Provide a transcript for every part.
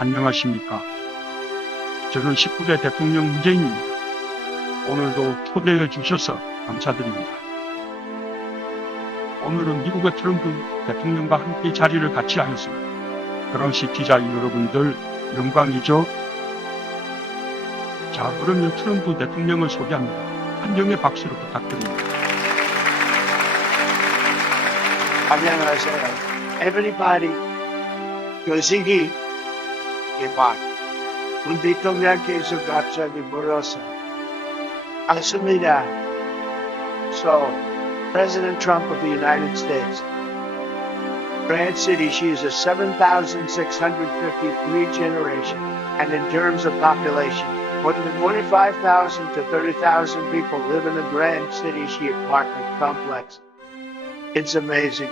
안녕하십니까. 저는 19대 대통령 문재인입니다. 오늘도 초대해 주셔서 감사드립니다. 오늘은 미국의 트럼프 대통령과 함께 자리를 같이 하였습니다. 그런시 기자 여러분들 영광이죠? 자, 그러면 트럼프 대통령을 소개합니다. 한정의 박수로 부탁드립니다. 안녕하세요. Everybody, 교식이 so, President Trump of the United States, Grand City, she is a 7,653 generation, and in terms of population, more than 25,000 to 30,000 people live in the Grand City She apartment complex. It's amazing.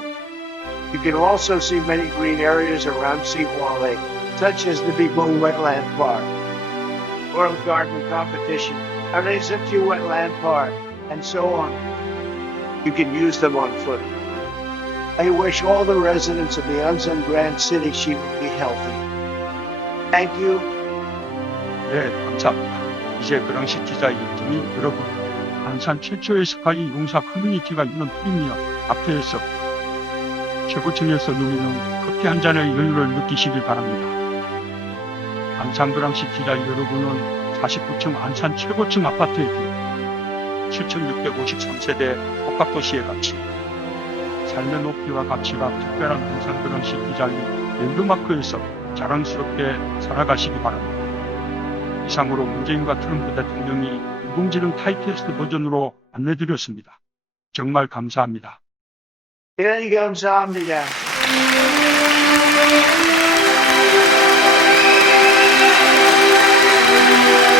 You can also see many green areas around Seawall Lake. Such as the Big Boom Wetland Park, World Garden Competition, Arezatu Wetland Park, and so on. You can use them on foot. I wish all the residents of the Unsun Grand City she will be healthy. Thank you. 네, 감사합니다. 이제 그랑시 기자 유팀이 여러분, 안산 최초의 스카이 용사 커뮤니티가 있는 프리미어 앞에서 최고층에서 누리는 커피 한 잔의 여유를 느끼시길 바랍니다. 안산 그랑시 기자 여러분은 49층 안산 최고층 아파트에 뷰, 7653세대 복합도시의 가치, 삶의 높이와 가치가 특별한 안산 그랑시 기자의 랜드마크에서 자랑스럽게 살아가시기 바랍니다. 이상으로 문재인과 트럼프 대통령이 인공지능 타이테스트 버전으로 안내드렸습니다. 정말 감사합니다. 예, 감사합니다. thank you